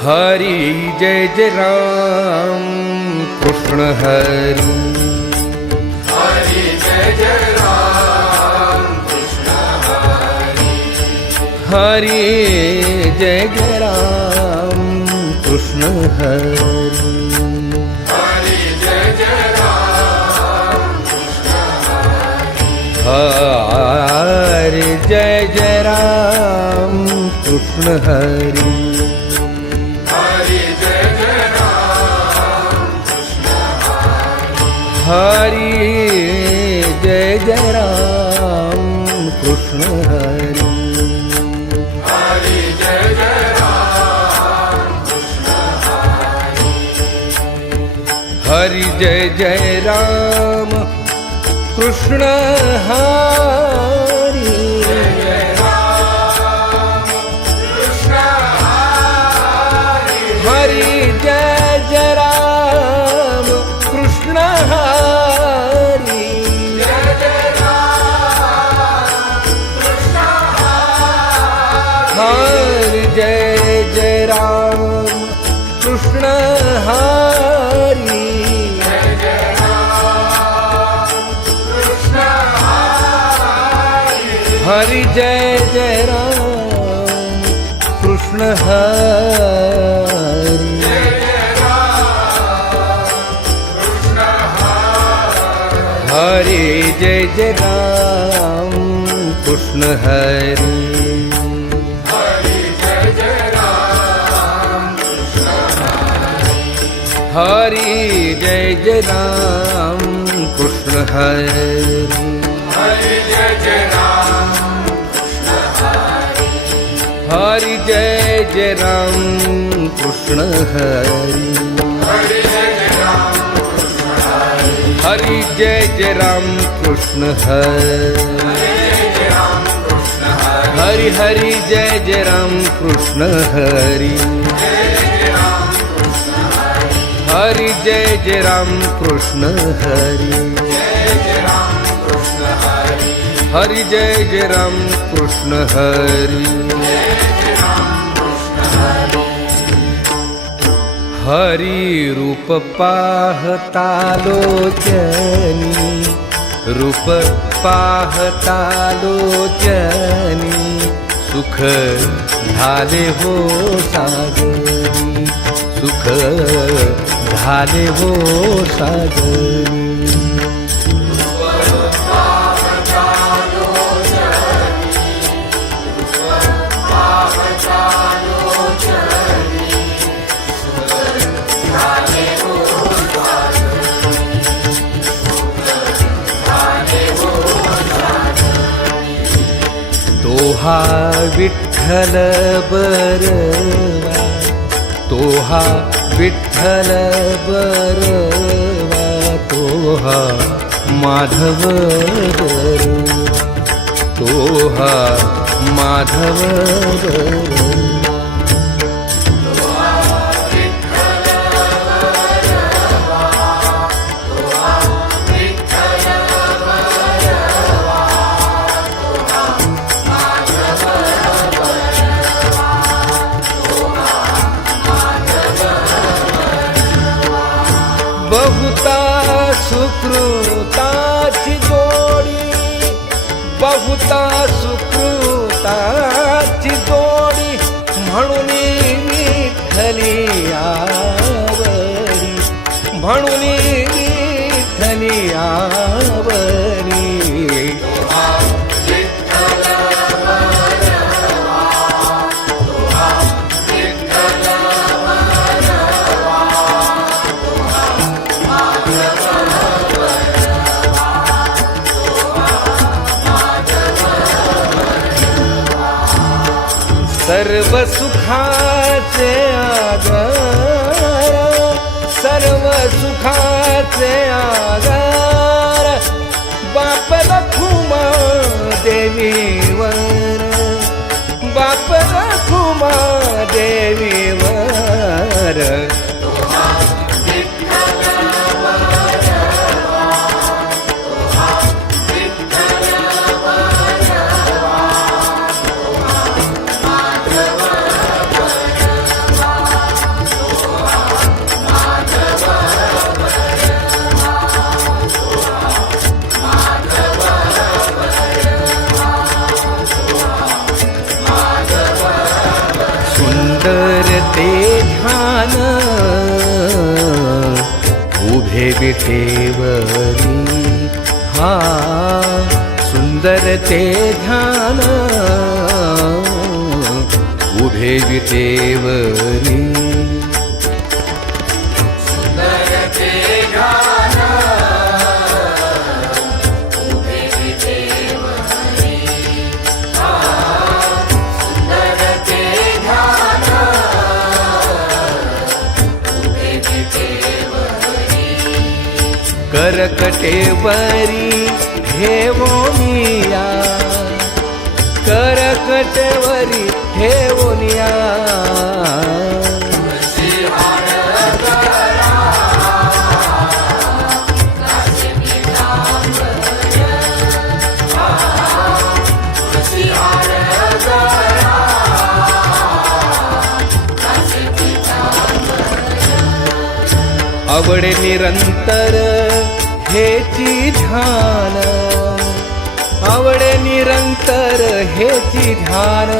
हरी जय जय राम कृष्ण हरी। हरी जय जय राम कृष्ण हरी। हरी जय जय राम कृष्ण हरी। हरी जय जय राम कृष्ण हरी। हरि जय जय राम कृष्ण हरि। हरि जय जय राम कृष्ण हरि। हरि जय जय राम कृष्ण हरि। हरि जय जय राम कृष्ण हरि। हरि जय जय राम कृष्ण हरि। जय जय राम कृष्ण हरि। हरि जय जय राम कृष्ण हरि। जय जय राम कृष्ण हरि। हरि जय जय राम कृष्ण हरि। हरि जय जय राम कृष्ण हरि। हरि जय जय राम कृष्ण हरि। हरि जय जय राम कृष्ण हरि। हरि जय जय राम कृष्ण हरि। हरि जय जय राम कृष्ण हरि। हरि जय जय राम कृष्ण हरि। हरि जय जय राम कृष्ण हरि। हरि जय जय राम कृष्ण हरि। हरि जय जय राम कृष्ण हरि। हरि रूप पाहता लोचनी। रूप पाहता लोचनी। सुख झाले हो सागरी। सुख झाले हो सागरी। तोहा विठ्ठल बरवा। तोहा विठ्ठल बरवा। तोहा माधव बरवा। तोहा माधव बरवा। बहुता सुकृताची जोडी। बहुता सुकृताची जोडी। म्हणून विठ्ठली आवडी। म्हणून विठ्ठली आवडी। सर्व सुखाचे आधार। सर्व सुखाचे आधार। बाप रखुमा देवीवर। बाप रखुमा देवीवर। विटेवरी हा सुंदर ते ध्यान उभे विटेवरी करकटेवरी ठेवोनिया करकटेवरी ठेवोनिया आवडे निरंतर हेची ध्यान आवडे निरंतर हेची ध्यान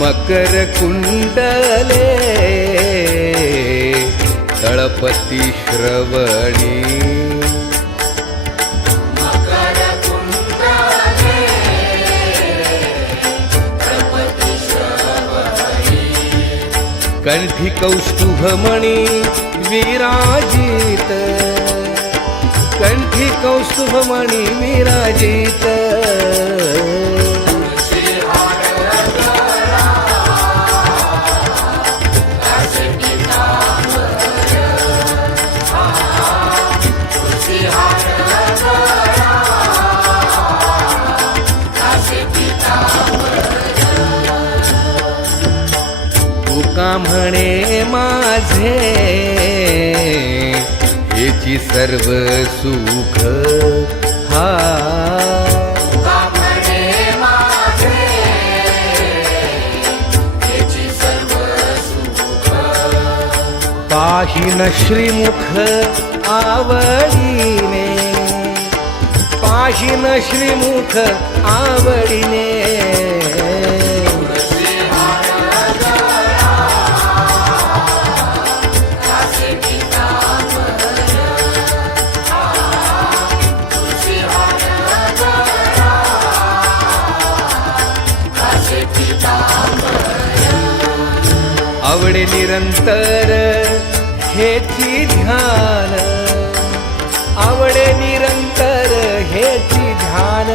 मकर कुंडले तळपती श्रवणी कंठी कौस्तुभमणी विराजित कंठी कौस्तुभमणी विराजित तुका म्हणे माझे हेची सर्व सुख हा पाहिन श्रीमुख आवडीने पाहिन श्रीमुख आवडीने आवडे निरंतर हेची ध्यान आवडे निरंतर हेची ध्यान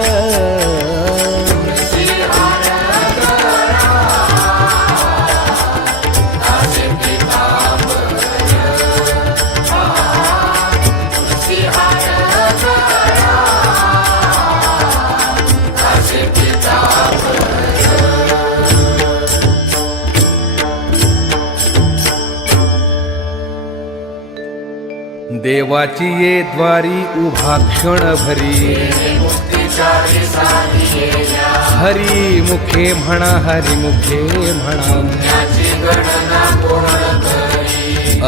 देवाची ये द्वारी उभा क्षण भरी हरी मुखे म्हणा हरी मुखे म्हणा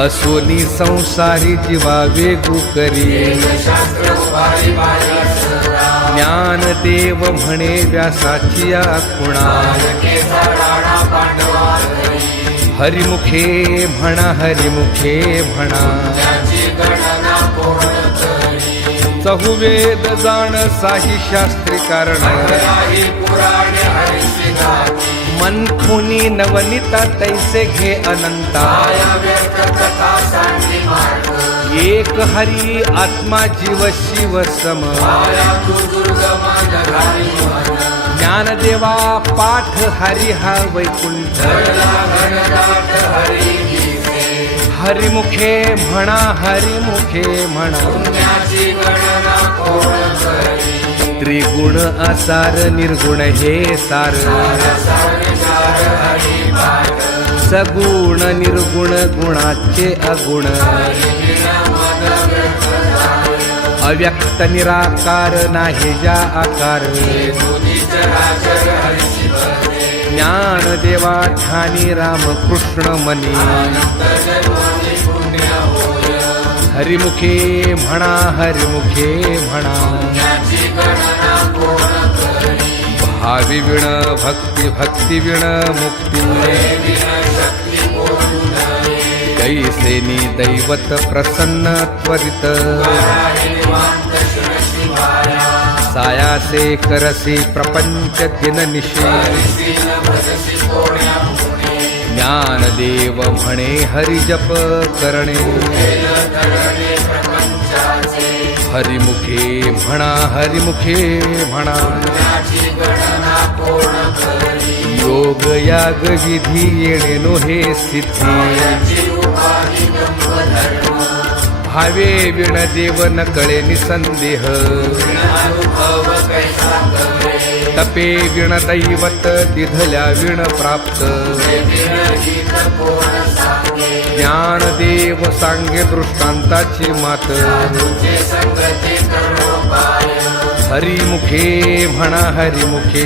असोनी संसारी जीवा वेगू करी ज्ञान देव म्हणे व्यासाची खुणा हरिमुखे म्हणा हरिमुखे म्हणा चहुवेद जाण साही शास्त्री कारण मनखुनी नवनिता तैसे घे अनंता एक हरी आत्मा जीव शिव सम ज्ञानदेवा पाठ हरी हा वैकुंठ हरिमुखे म्हणा हरिमुखे म्हणा त्रिगुण असार निर्गुण हे सार सगुण निर्गुण गुणाचे अगुण अव्यक्त निराकार नाही जा आकार ज्ञानदेवा ध्यानी रामकृष्ण मनी हरिमुखे म्हणा हरिमुखे म्हणा भावी विण भक्ती भक्ती विण मुक्ती कैसेनी दैवत प्रसन्न त्वरित सायासे करसी प्रपंच दिननिशी ज्ञानदेव म्हणे हरिजप करणे हरिमुखे म्हणा हरिमुखे म्हणा योग याग विधी येणे नो हे सिद्धी भावे विण देव न कळे निसंदेह तपे विण दैवत दिधल्या विण प्राप्त ज्ञानदेव सांगे दृष्टांताची मात हरिमुखे म्हणा हरिमुखे